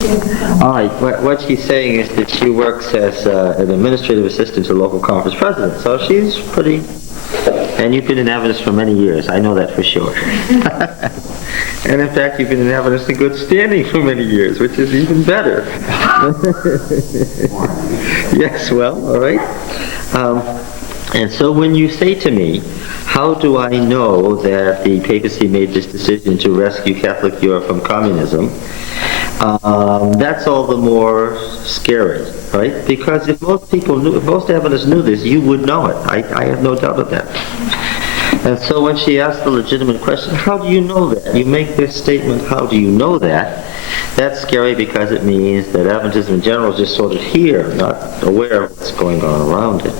All right, what she's saying is that she works as an administrative assistant to local conference president. So she's pretty, and you've been in Adventist for many years. I know that for sure. And in fact, you've been in Adventist in good standing for many years, which is even better. Yes, well, all right. And so when you say to me, how do I know that the papacy made this decision to rescue Catholic Europe from communism? That's all the more scary, right? Because if most people knew, if most Adventists knew this, you would know it. I have no doubt of that. And so when she asked the legitimate question, how do you know that? You make this statement, how do you know that? That's scary because it means that Adventism in general is just sort of here, not aware of what's going on around it.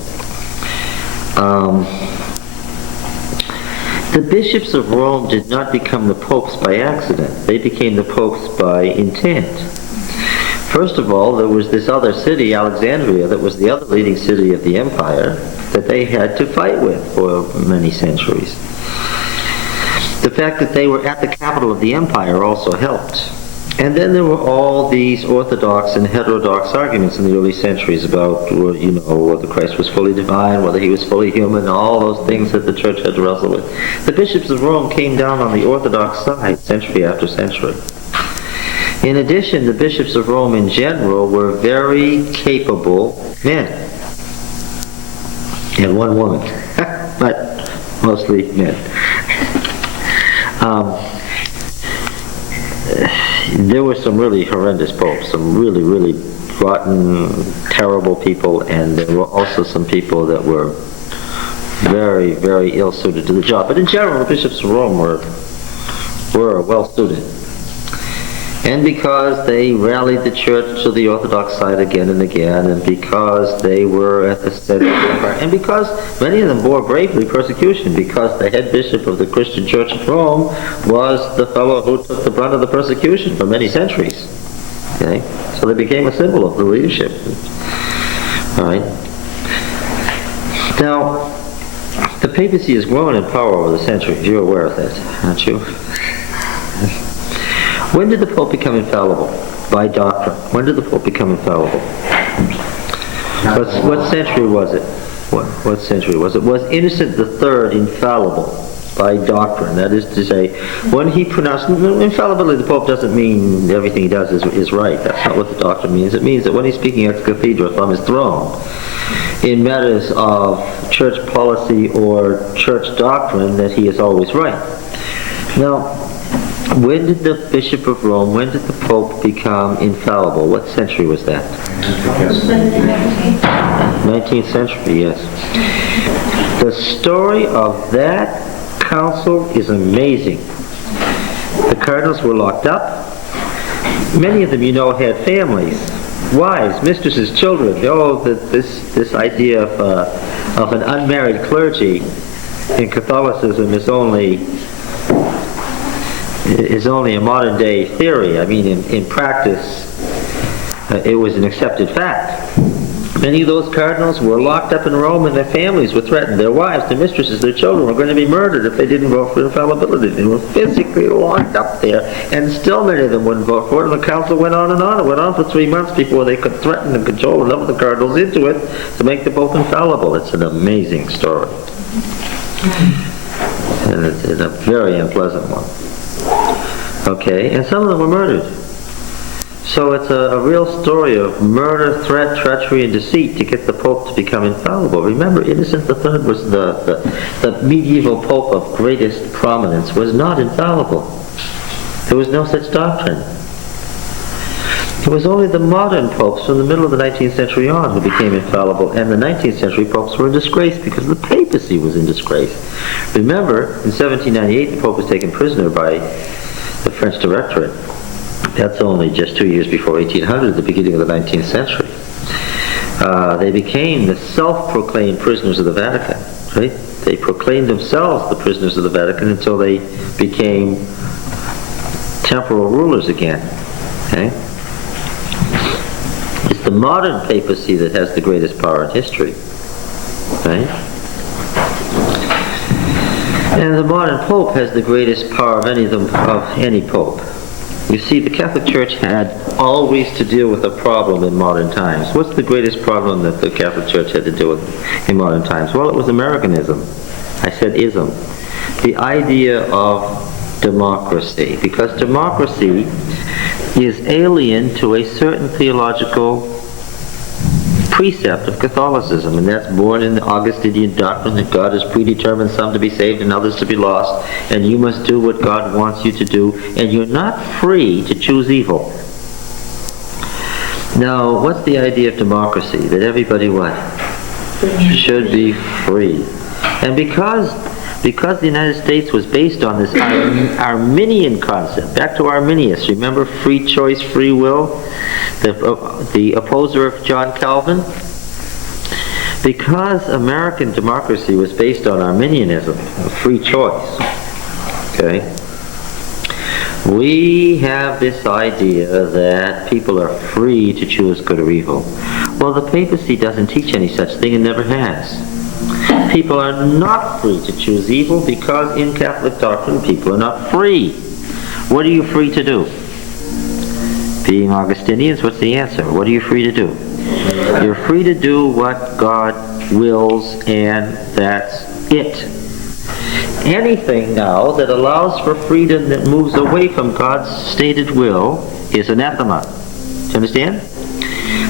The bishops of Rome did not become the popes by accident. They became the popes by intent. First of all, there was this other city, Alexandria, that was the other leading city of the empire, that they had to fight with for many centuries. The fact that they were at the capital of the empire also helped. And then there were all these orthodox and heterodox arguments in the early centuries about, whether Christ was fully divine, whether he was fully human, all those things that the church had to wrestle with. The bishops of Rome came down on the orthodox side century after century. In addition, the bishops of Rome in general were very capable men. And one woman, but mostly men. There were some really horrendous popes, some really, really rotten, terrible people, and there were also some people that were very, very ill-suited to the job. But in general, the bishops of Rome were well-suited. And because they rallied the church to the Orthodox side again and again, and because they were at the center, and because many of them bore bravely persecution, because the head bishop of the Christian Church of Rome was the fellow who took the brunt of the persecution for many centuries. Okay? So they became a symbol of the leadership. All right. Now, the papacy has grown in power over the centuries. You're aware of that, aren't you? When did the Pope become infallible? By doctrine. When did the Pope become infallible? What century was it? What century was it? Was Innocent III infallible by doctrine? That is to say, when he pronounced infallibility, the Pope doesn't mean everything he does is right. That's not what the doctrine means. It means that when he's speaking ex cathedra from his throne, in matters of church policy or church doctrine, that he is always right. Now, when did the Bishop of Rome, when did the Pope become infallible? What century was that? 19th century, yes. The story of that council is amazing. The cardinals were locked up. Many of them, had families, wives, mistresses, children. This idea of an unmarried clergy in Catholicism is only a modern day theory. I mean, in practice, it was an accepted fact. Many of those cardinals were locked up in Rome and their families were threatened. Their wives, their mistresses, their children were going to be murdered if they didn't vote for infallibility. They were physically locked up there, and still many of them wouldn't vote for it, and the council went on and on. It went on for 3 months before they could threaten and control enough of the cardinals into it to make the Pope infallible. It's an amazing story. And it's a very unpleasant one. Okay, and some of them were murdered. So it's a real story of murder, threat, treachery, and deceit to get the Pope to become infallible. Remember, Innocent III was the medieval Pope of greatest prominence, was not infallible. There was no such doctrine. It was only the modern popes from the middle of the 19th century on who became infallible, and the 19th century popes were in disgrace because the papacy was in disgrace. Remember, in 1798, the Pope was taken prisoner by the French Directorate. That's only just 2 years before 1800, the beginning of the 19th century. They became the self-proclaimed prisoners of the Vatican, right? They proclaimed themselves the prisoners of the Vatican until they became temporal rulers again, okay? It's the modern papacy that has the greatest power in history, right? And the modern Pope has the greatest power of any pope. You see, the Catholic Church had always to deal with a problem in modern times. What's the greatest problem that the Catholic Church had to deal with in modern times? Well, it was Americanism. I said ism. The idea of democracy. Because democracy is alien to a certain theological precept of Catholicism, and that's born in the Augustinian doctrine that God has predetermined some to be saved and others to be lost, and you must do what God wants you to do, and you're not free to choose evil. Now, what's the idea of democracy? That everybody what? Should be free. And because the United States was based on this Arminian concept, back to Arminius, remember free choice, free will, the opposer of John Calvin? Because American democracy was based on Arminianism, free choice, okay, we have this idea that people are free to choose good or evil. Well, the papacy doesn't teach any such thing and never has. People are not free to choose evil because in Catholic doctrine people are not free. What are you free to do? Being Augustinians, what's the answer? What are you free to do? You're free to do what God wills, and that's it. Anything now that allows for freedom that moves away from God's stated will is anathema. Do you understand?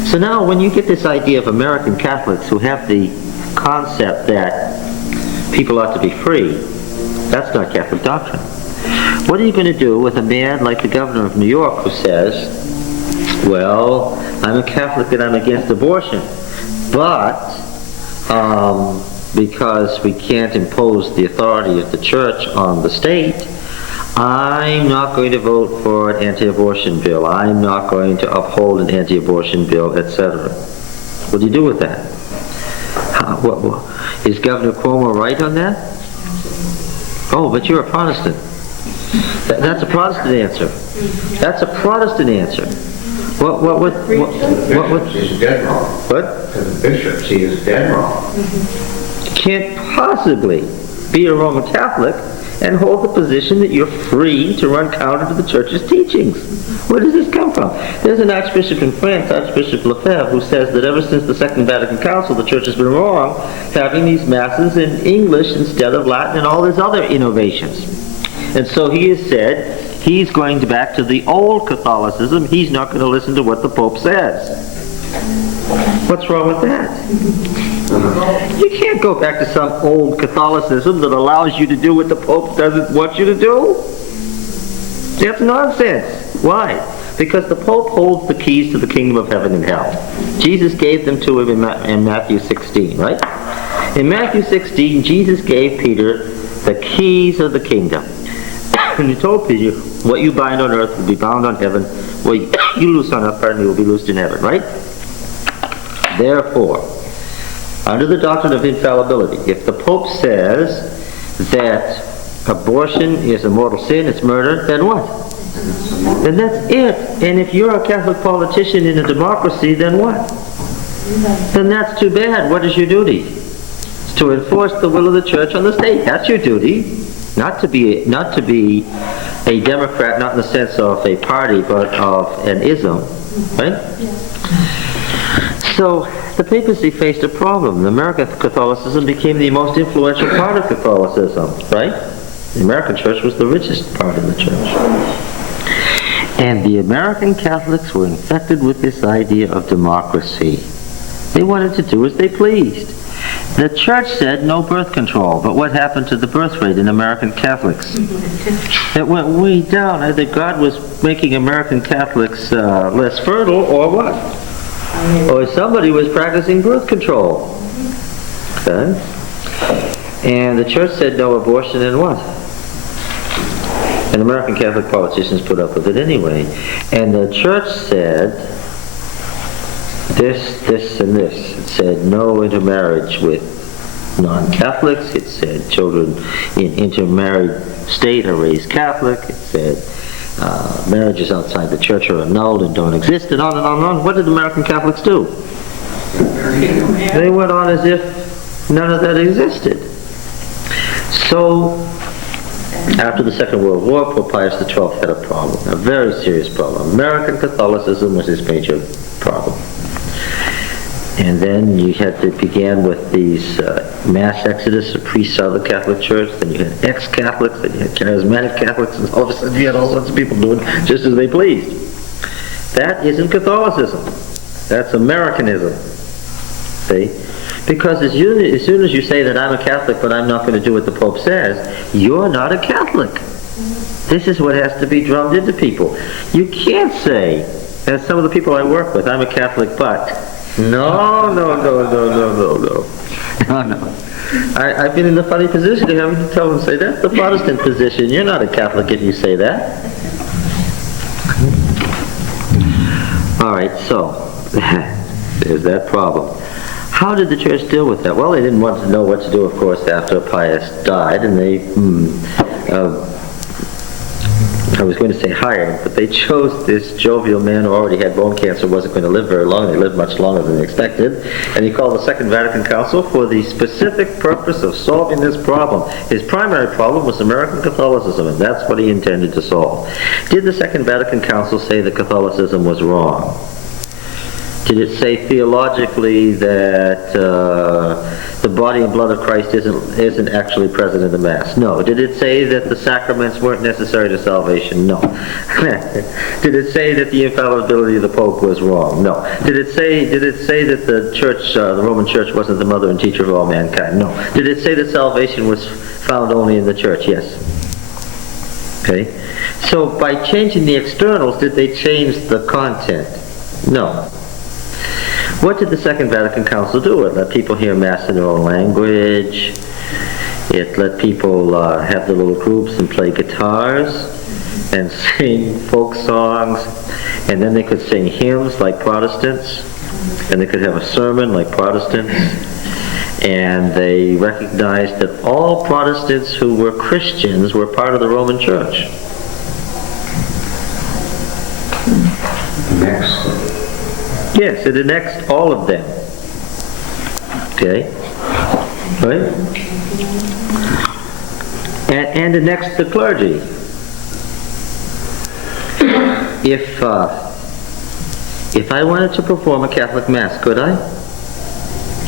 So now when you get this idea of American Catholics who have the concept that people ought to be free, that's not Catholic doctrine. What are you going to do with a man like the governor of New York who says, well, I'm a Catholic and I'm against abortion, but because we can't impose the authority of the church on the state, I'm not going to vote for an anti-abortion bill, I'm not going to uphold an anti-abortion bill, etc. What do you do with that? Is Governor Cuomo right on that? Oh, but you're a Protestant. That's a Protestant answer. That's a Protestant answer. What would... He's dead wrong. What? To the bishops, he is dead wrong. Can't possibly be a Roman Catholic and hold the position that you're free to run counter to the Church's teachings. Where does this come from? There's an Archbishop in France, Archbishop Lefebvre, who says that ever since the Second Vatican Council, the Church has been wrong having these masses in English instead of Latin and all these other innovations. And so he has said he's going back to the old Catholicism. He's not going to listen to what the Pope says. What's wrong with that? You can't go back to some old Catholicism that allows you to do what the Pope doesn't want you to do. That's nonsense. Why? Because the Pope holds the keys to the kingdom of heaven and hell. Jesus gave them to him in Matthew 16, right? In Matthew 16, Jesus gave Peter the keys of the kingdom. And he told Peter, what you bind on earth will be bound on heaven. What you loose on earth, will be loosed in heaven, right? Therefore, under the doctrine of infallibility, if the Pope says that abortion is a mortal sin, it's murder, then what? Then that's it. And if you're a Catholic politician in a democracy, then what? Then that's too bad. What is your duty? It's to enforce the will of the Church on the state. That's your duty. Not to be a Democrat, not in the sense of a party, but of an ism, right? So the papacy faced a problem. The American Catholicism became the most influential part of Catholicism, right? The American Church was the richest part of the Church. And the American Catholics were infected with this idea of democracy. They wanted to do as they pleased. The Church said no birth control, but what happened to the birth rate in American Catholics? It went way down. Either God was making American Catholics less fertile, or what? Or somebody was practicing birth control. Okay? And the Church said no abortion, and what? And American Catholic politicians put up with it anyway. And the Church said this, and this. It said no intermarriage with non-Catholics. It said children in intermarried state are raised Catholic. It said marriages outside the Church are annulled and don't exist, and on and on and on. What did American Catholics do? They went on as if none of that existed. So After the Second World War, Pope Pius XII had a problem, a very serious problem. American Catholicism was his major problem. And then you began with these mass exodus of priests out of the Catholic Church. Then you had ex-Catholics, then you had charismatic Catholics, and all of a sudden you had all sorts of people doing just as they pleased. That isn't Catholicism. That's Americanism. See? Because as soon as you say that I'm a Catholic but I'm not going to do what the Pope says, you're not a Catholic. This is what has to be drummed into people. You can't say, as some of the people I work with, I'm a Catholic but... No. I've been in the funny position of having to tell them, say, that's the Protestant position. You're not a Catholic if you say that. All right, so there's that problem. How did the church deal with that? Well, they didn't want to know what to do, of course, after Pius died, and they, I was going to say hired, but they chose this jovial man who already had bone cancer, wasn't going to live very long. They lived much longer than they expected, and he called the Second Vatican Council for the specific purpose of solving this problem. His primary problem was American Catholicism, and that's what he intended to solve. Did the Second Vatican Council say that Catholicism was wrong? Did it say theologically that the body and blood of Christ isn't actually present in the Mass? No. Did it say that the sacraments weren't necessary to salvation? No. Did it say that the infallibility of the Pope was wrong? No. Did it say that the Church, the Roman Church, wasn't the mother and teacher of all mankind? No. Did it say that salvation was found only in the Church? Yes. Okay. So by changing the externals, did they change the content? No. What did the Second Vatican Council do? It let people hear Mass in their own language. It let people have their little groups and play guitars and sing folk songs. And then they could sing hymns like Protestants. And they could have a sermon like Protestants. And they recognized that all Protestants who were Christians were part of the Roman Church. Next. Yes, it annexed all of them. Okay? Right? And annexed the clergy. If I wanted to perform a Catholic Mass, could I?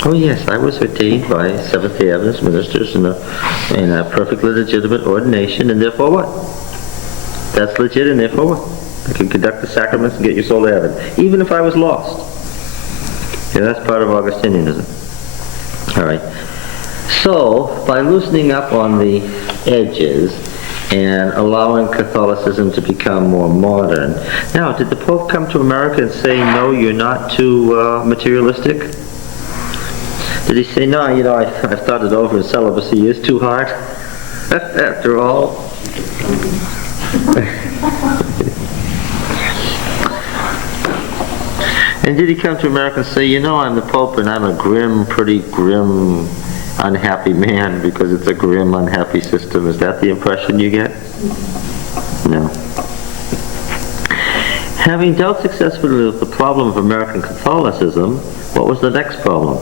Oh yes, I was ordained by Seventh-day Adventist ministers in a perfectly legitimate ordination, and therefore what? That's legit, and therefore what? I can conduct the sacraments and get your soul to heaven, even if I was lost. Yeah, that's part of Augustinianism. All right. So, by loosening up on the edges and allowing Catholicism to become more modern. Now, did the Pope come to America and say, no, you're not too materialistic? Did he say, no, I've thought it over and celibacy is too hard? After all. And did he come to America and say, I'm the Pope and I'm a pretty grim, unhappy man because it's a grim, unhappy system? Is that the impression you get? No. Having dealt successfully with the problem of American Catholicism, what was the next problem?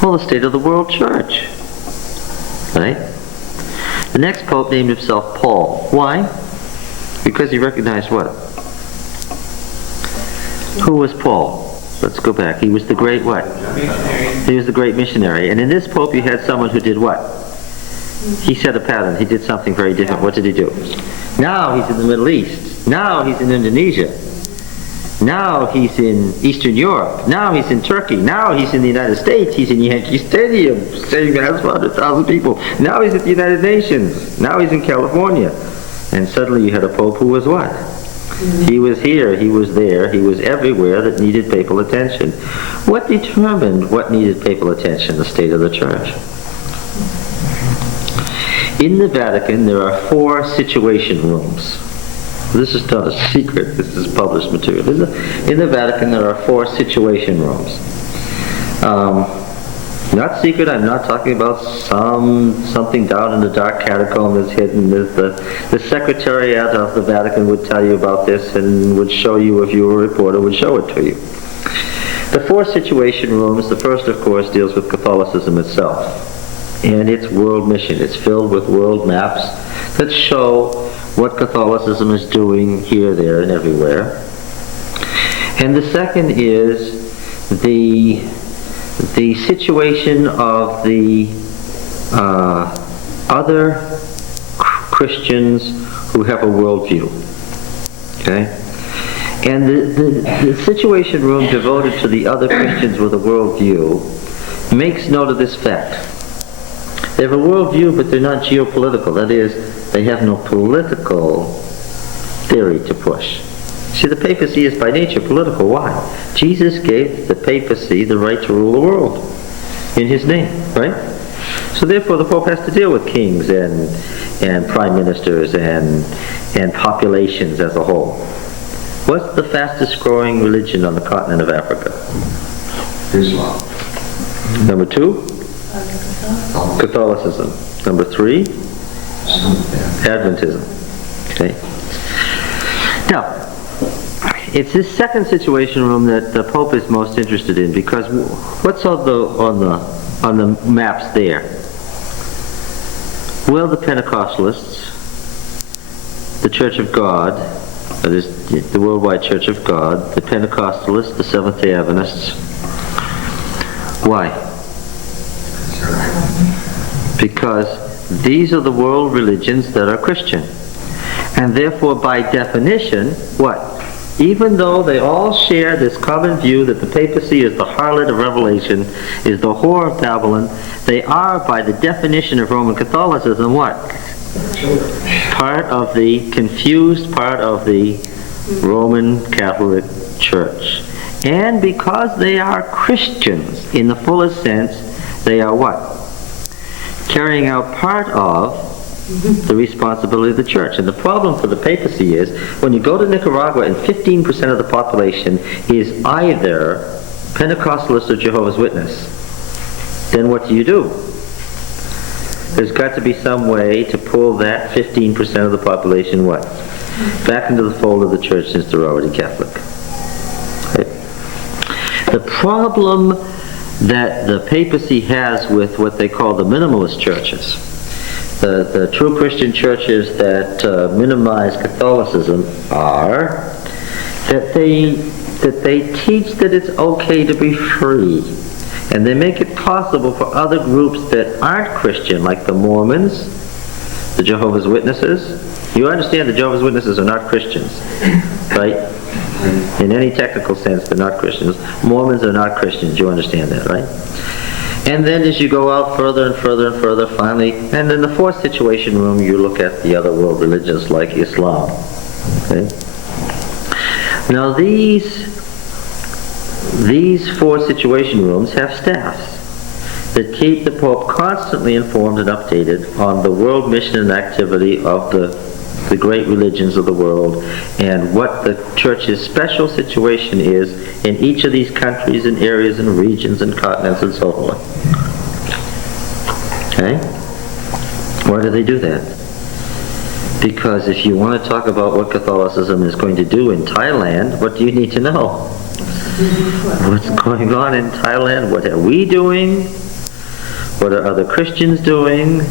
Well, the state of the world church. Right? The next Pope named himself Paul. Why? Because he recognized what? Who was Paul? Let's go back. He was the great what? He was the great missionary. And in this Pope you had someone who did what? He set a pattern. He did something very different. What did he do? Now he's in the Middle East. Now he's in Indonesia. Now he's in Eastern Europe. Now he's in Turkey. Now he's in the United States. He's in Yankee Stadium, saying that's 100,000 people. Now he's at the United Nations. Now he's in California. And suddenly you had a Pope who was what? He was here, he was there, he was everywhere that needed papal attention. What determined what needed papal attention? The state of the Church. In the Vatican, there are 4 situation rooms. This is not a secret, this is published material. In the Vatican, there are 4 situation rooms. Not secret, I'm not talking about something down in the dark catacomb that's hidden. The Secretariat of the Vatican would tell you about this and would show you, if you were a reporter, would show it to you. The 4 situation rooms, the first, of course, deals with Catholicism itself and its world mission. It's filled with world maps Let's show what Catholicism is doing here, there, and everywhere. And the second is the situation of the other Christians who have a worldview. Okay? And the Situation Room devoted to the other Christians with a worldview makes note of this fact. They have a worldview, but they're not geopolitical. That is, they have no political theory to push. See, the papacy is by nature political. Why? Jesus gave the papacy the right to rule the world in his name, right? So therefore the Pope has to deal with kings and prime ministers and populations as a whole. What's the fastest growing religion on the continent of Africa? Islam. Number 2? Catholicism. Number 3? Adventism. Okay. Now, it's this second Situation Room that the Pope is most interested in, because what's on the maps there? Well, the Pentecostalists, the Church of God, that is the Worldwide Church of God, the Pentecostalists, the Seventh-day Adventists. Why? Because these are the world religions that are Christian. And therefore, by definition, what? Even though they all share this common view that the papacy is the harlot of Revelation, is the whore of Babylon, they are, by the definition of Roman Catholicism, what? Part of the confused part of the Roman Catholic Church. And because they are Christians in the fullest sense, they are what? Carrying out part of the responsibility of the church. And the problem for the papacy is, when you go to Nicaragua and 15% of the population is either Pentecostalist or Jehovah's Witness, then what do? There's got to be some way to pull that 15% of the population, what? Back into the fold of the church, since they're already Catholic. Right? The problem that the papacy has with what they call the minimalist churches, the true Christian churches that minimize Catholicism, are that they teach that it's okay to be free. And they make it possible for other groups that aren't Christian, like the Mormons, the Jehovah's Witnesses. You understand the Jehovah's Witnesses are not Christians, right? In any technical sense, they're not Christians. Mormons are not Christians. You understand that, right? And then as you go out further and further and further, finally, and in the fourth Situation Room, you look at the other world religions like Islam. Okay? Now these four Situation Rooms have staffs that keep the Pope constantly informed and updated on the world mission and activity of the great religions of the world, and what the Church's special situation is in each of these countries and areas and regions and continents and so forth. Okay? Why do they do that? Because if you want to talk about what Catholicism is going to do in Thailand, what do you need to know? What's going on in Thailand? What are we doing? What are other Christians doing?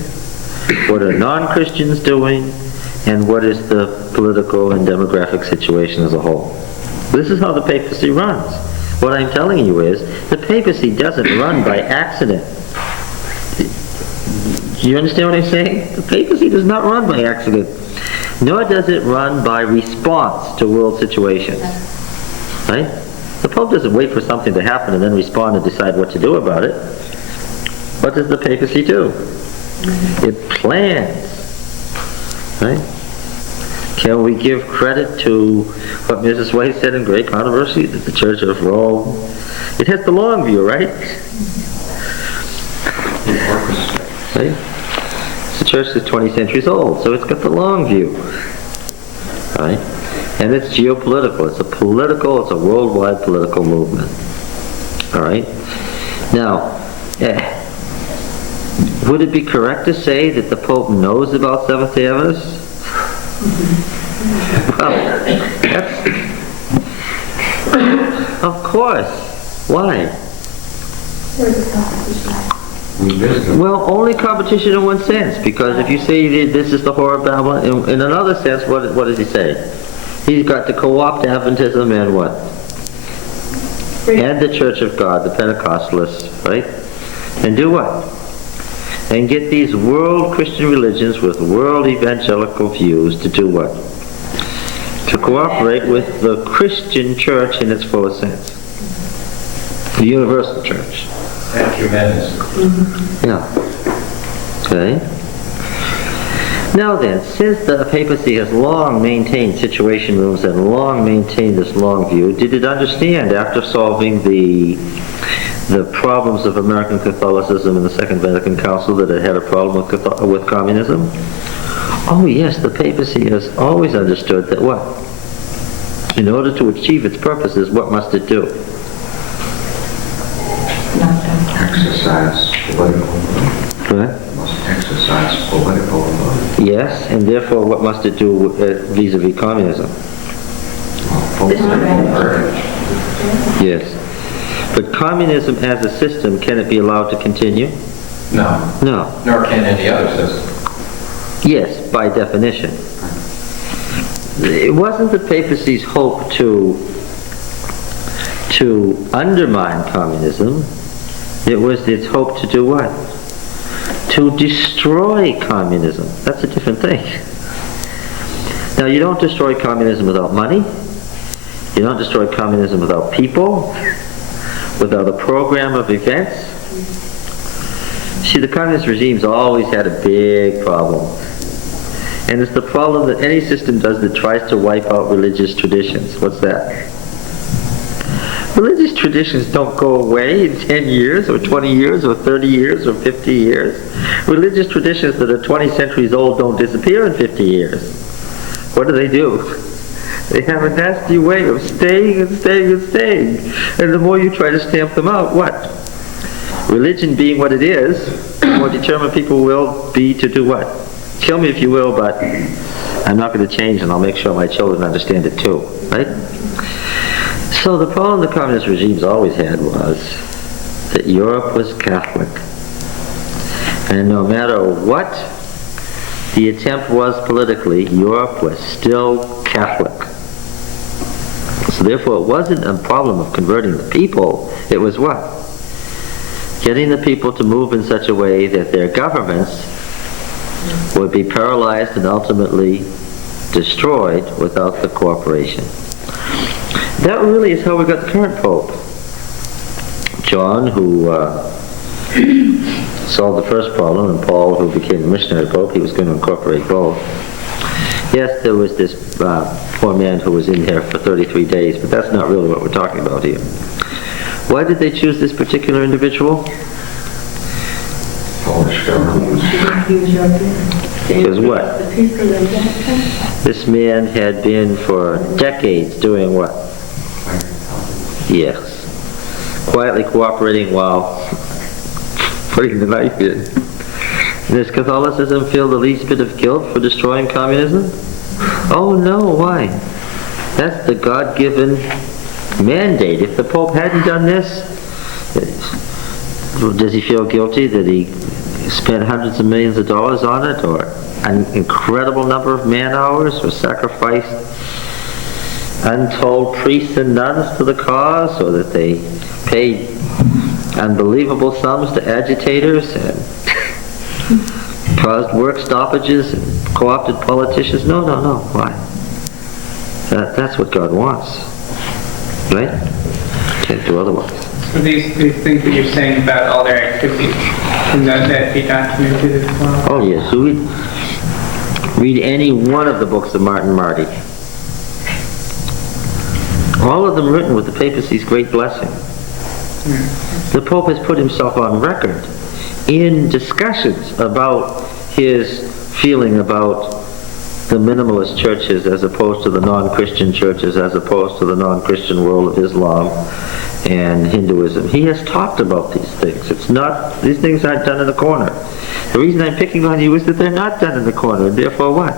What are non-Christians doing? And what is the political and demographic situation as a whole? This is how the papacy runs. What I'm telling you is, the papacy doesn't run by accident. Do you understand what I'm saying? The papacy does not run by accident. Nor does it run by response to world situations. Right? The Pope doesn't wait for something to happen and then respond and decide what to do about it. What does the papacy do? It plans. Right? Can we give credit to what Mrs. White said in Great Controversy, that the Church of Rome, it has the long view, right? Right? The church is 20 centuries old, so it's got the long view. Right? And it's geopolitical. It's a worldwide political movement. All right? Now, would it be correct to say that the Pope knows about Seventh-day Adventists? Well, that's... Of course. Why? Wisdom. Well, only competition in one sense, because if you say that this is the whore of Babylon, in another sense, what does he say? He's got to co-opt Adventism and what? And the Church of God, the Pentecostalists, right? And do what? And get these world Christian religions with world evangelical views to do what? To cooperate with the Christian church in its fullest sense. The universal church. Ecumenism. Yeah. Okay. Now then, since the papacy has long maintained situation rooms and long maintained this long view, did it understand after solving the problems of American Catholicism in the Second Vatican Council that it had a problem with communism? Oh yes, the papacy has always understood that what? In order to achieve its purposes, what must it do? Exercise political authority. Right? Must exercise political authority. Yes, and therefore what must it do vis-a-vis communism? Yes. But communism as a system, can it be allowed to continue? No. No. Nor can any other system. Yes, by definition. It wasn't the papacy's hope to undermine communism. It was its hope to do what? To destroy communism. That's a different thing. Now, you don't destroy communism without money. You don't destroy communism without people, without a program of events. See, the communist regimes always had a big problem. And it's the problem that any system does that tries to wipe out religious traditions. What's that? Religious traditions don't go away in 10 years or 20 years or 30 years or 50 years. Religious traditions that are 20 centuries old don't disappear in 50 years. What do? They have a nasty way of staying and staying and staying. And the more you try to stamp them out, what? Religion being what it is, the more determined people will be to do what? Kill me if you will, but I'm not going to change, and I'll make sure my children understand it too, right? So the problem the communist regimes always had was that Europe was Catholic. And no matter what the attempt was politically, Europe was still Catholic. So therefore it wasn't a problem of converting the people, it was what? Getting the people to move in such a way that their governments would be paralyzed and ultimately destroyed without the cooperation. That really is how we got the current Pope. John, who solved the first problem, and Paul, who became the missionary Pope, he was going to incorporate both. Yes, there was this poor man who was in here for 33 days, but that's not really what we're talking about here. Why did they choose this particular individual? Polish government. Because what? This man had been for decades doing what? Yes. Quietly cooperating while putting the knife in. Does Catholicism feel the least bit of guilt for destroying communism? Oh no, why? That's the God-given mandate. If the Pope hadn't done this, does he feel guilty that he spent hundreds of millions of dollars on it, or an incredible number of man hours, or sacrificed untold priests and nuns to the cause, or that they paid unbelievable sums to agitators and caused work stoppages and co-opted politicians? No. Why? That's what God wants. Right? Can't do otherwise. So these things that you're saying about all their activities, can that be documented as well? Oh yes. So read any one of the books of Martin Marty. All of them written with the papacy's great blessing. The Pope has put himself on record in discussions about his feeling about the minimalist churches as opposed to the non-Christian churches, as opposed to the non-Christian world of Islam and Hinduism. He has talked about these things. These things aren't done in the corner. The reason I'm picking on you is that they're not done in the corner, and therefore what?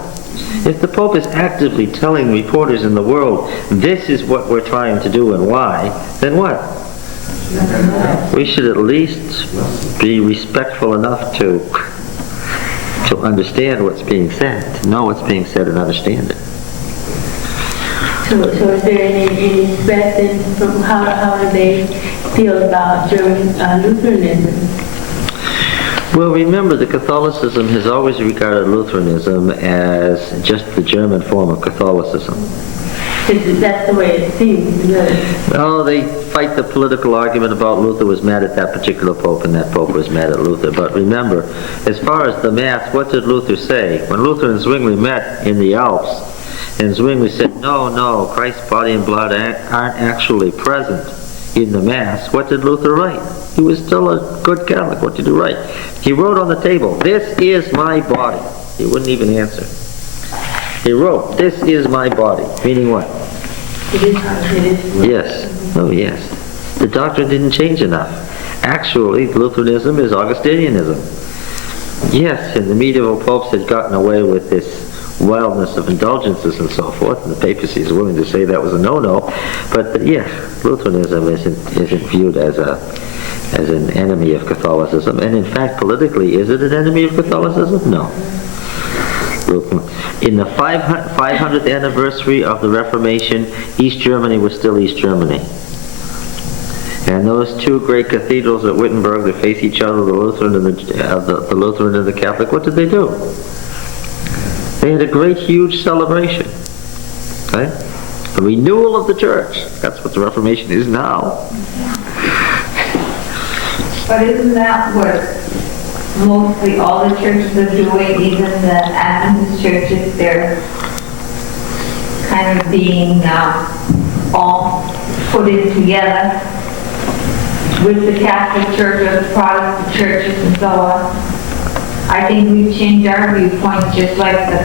If the Pope is actively telling reporters in the world, this is what we're trying to do and why, then what? We should at least be respectful enough to understand what's being said, to know what's being said and understand it. So is there any respect in from how do they feel about German Lutheranism? Well, remember that Catholicism has always regarded Lutheranism as just the German form of Catholicism. That's the way it seems, really. Oh, they fight the political argument about Luther was mad at that particular pope and that pope was mad at Luther. But remember, as far as the Mass, what did Luther say? When Luther and Zwingli met in the Alps, and Zwingli said, no, Christ's body and blood aren't actually present in the Mass, what did Luther write? He was still a good Catholic. What did he write? He wrote on the table, "This is my body." He wouldn't even answer. He wrote, "This is my body," meaning what? It is. Yes. Oh, yes. The doctrine didn't change enough. Actually, Lutheranism is Augustinianism. Yes, and the medieval popes had gotten away with this wildness of indulgences and so forth, and the papacy is willing to say that was a no-no. But yes, Lutheranism isn't viewed as an enemy of Catholicism. And in fact, politically, is it an enemy of Catholicism? No. In the 500th anniversary of the Reformation, East Germany was still East Germany. And those two great cathedrals at Wittenberg that face each other, the Lutheran and the Lutheran and the Catholic, what did they do? They had a great, huge celebration. Okay? The renewal of the church. That's what the Reformation is now. But isn't that what mostly all the churches are doing, even the Adventist churches? They're kind of being all put in together with the Catholic Church or the Protestant churches and so on. I think we've changed our viewpoints just like the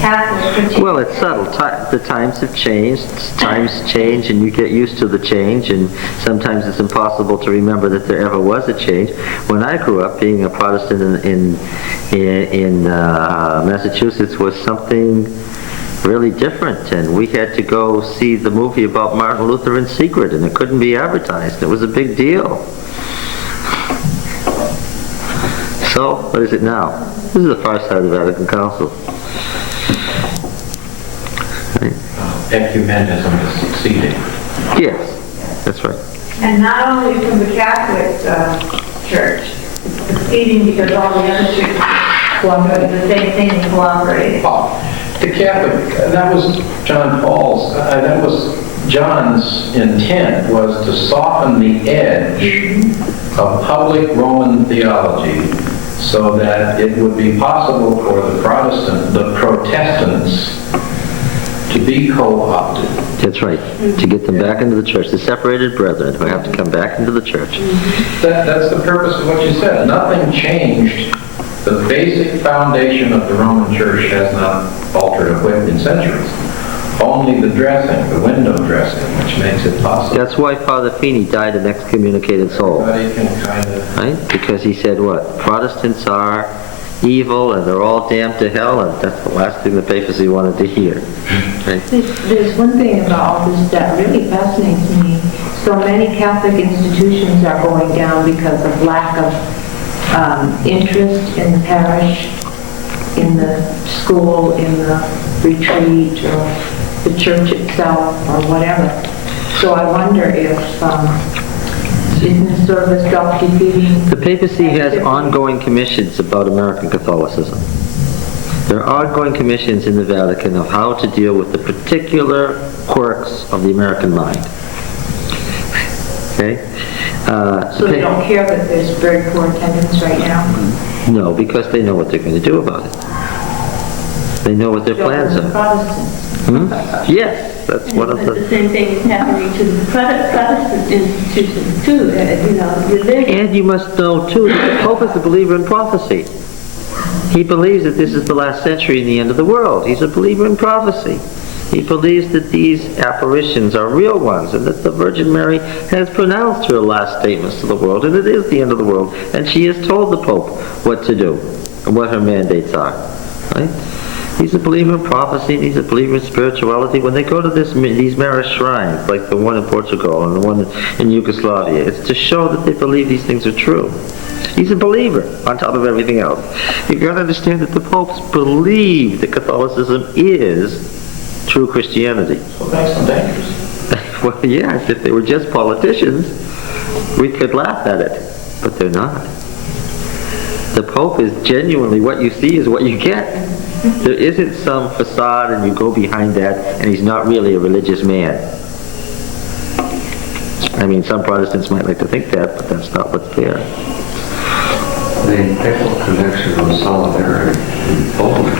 Catholics. Well, it's subtle. The times have changed. Times change, and you get used to the change, and sometimes it's impossible to remember that there ever was a change. When I grew up, being a Protestant in Massachusetts was something really different, and we had to go see the movie about Martin Luther in secret, and it couldn't be advertised. It was a big deal. So, what is it now? This is the far side of the Vatican Council. Right? Ecumenism is succeeding. Yes, that's right. And not only from the Catholic Church, it's succeeding because all the other churches are the same thing and cooperating. The Catholic, that was John Paul's, that was John's intent, was to soften the edge of public Roman theology so that it would be possible for the Protestants to be co-opted. That's right. To get them back into the church. The separated brethren who have to come back into the church. That's the purpose of what you said. Nothing changed. The basic foundation of the Roman Church has not altered a whit in centuries. Only the dressing, the window dressing, which makes it possible. That's why Father Feeney died an excommunicated soul. Everybody can kind of... Right? Because he said what? Protestants are evil and they're all damned to hell, and that's the last thing the papacy wanted to hear. Right? There's one thing about all this that really fascinates me. So many Catholic institutions are going down because of lack of interest in the parish, in the school, in the retreat, or the church itself, or whatever. So I wonder if isn't sort of a self-defeating... The papacy has ongoing commissions about American Catholicism. There are ongoing commissions in the Vatican of how to deal with the particular quirks of the American mind. Okay? So they don't care that there's very poor attendance right now? No, because they know what they're going to do about it. They know what their plans The are. Protestants. Yes, that's one of The the... same thing is happening to the Protestant institutions too. Religion. And you must know, too, that the Pope is a believer in prophecy. He believes that this is the last century and the end of the world. He's a believer in prophecy. He believes that these apparitions are real ones and that the Virgin Mary has pronounced her last statements to the world, and it is the end of the world. And she has told the Pope what to do and what her mandates are. Right? He's a believer in prophecy, and he's a believer in spirituality. When they go to these Maris shrines, like the one in Portugal and the one in Yugoslavia, it's to show that they believe these things are true. He's a believer, on top of everything else. You've got to understand that the popes believe that Catholicism is true Christianity. Well, makes them dangerous. Well, yes, if they were just politicians, we could laugh at it, but they're not. The Pope is genuinely, what you see is what you get. There isn't some facade and you go behind that and he's not really a religious man. I mean, some Protestants might like to think that, but that's not what's there. The papal connection of solidarity in Poland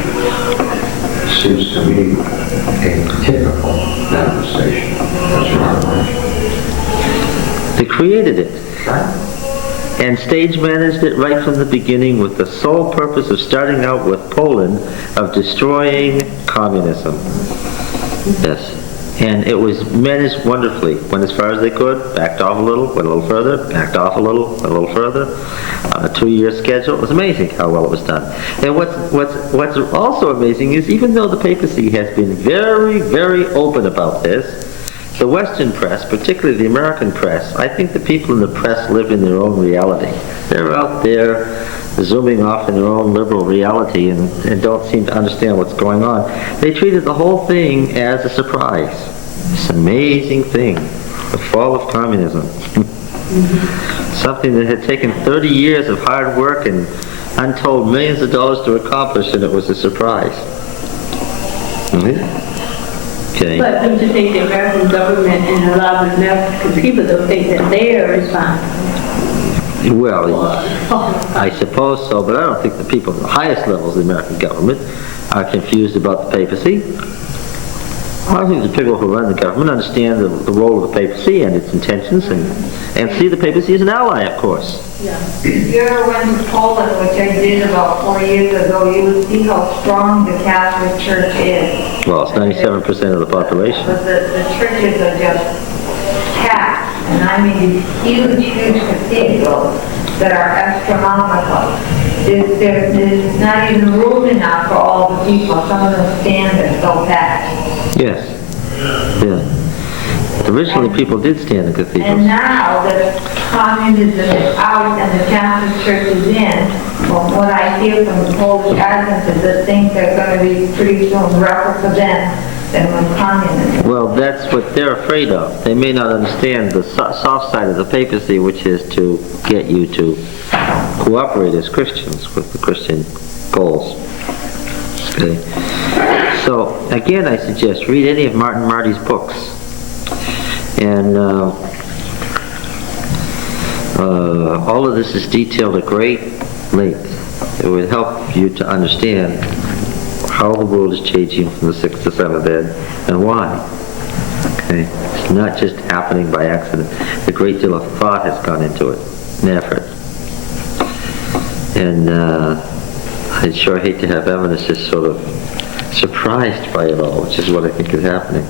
seems to me a typical manifestation. That's right. They created it. Right? And stage managed it right from the beginning with the sole purpose of starting out with Poland, of destroying communism. Yes. And it was managed wonderfully. Went as far as they could, backed off a little, went a little further, backed off a little further. On a 2-year schedule. It was amazing how well it was done. And what's also amazing is even though the papacy has been very, very open about this, the Western press, particularly the American press, I think the people in the press live in their own reality. They're out there zooming off in their own liberal reality and don't seem to understand what's going on. They treated the whole thing as a surprise. This amazing thing, the fall of communism. Something that had taken 30 years of hard work and untold millions of dollars to accomplish, and it was a surprise. Okay. But don't you think the American government and a lot of American people don't think that they are responsible? Well, I suppose so, but I don't think the people at the highest levels of the American government are confused about the papacy. I think the people who run the government understand the role of the papacy and its intentions and see the papacy as an ally, of course. Yeah. If you ever went to Poland, which I did about 4 years ago, you would see how strong the Catholic Church is. Well, it's 97% of the population. But the churches are just packed, and I mean these huge, huge cathedrals that are astronomical. There's not even room enough for all the people. Some of them stand there so packed. Yes. Yeah. Originally, people did stand in cathedrals. And now that communism is out and the Catholic Church is in, from what I hear from the Polish Adventists, that things are going to be pretty soon rougher for them than when communism. Well, that's what they're afraid of. They may not understand the soft side of the papacy, which is to get you to cooperate as Christians with the Christian goals. Okay. So, again, I suggest read any of Martin Marty's books. And all of this is detailed at great length. It would help you to understand how the world is changing from the 6th to 7th ed and why. Okay? It's not just happening by accident. A great deal of thought has gone into it, and effort. And I'd sure hate to have Evan just sort of surprised by it all, which is what I think is happening.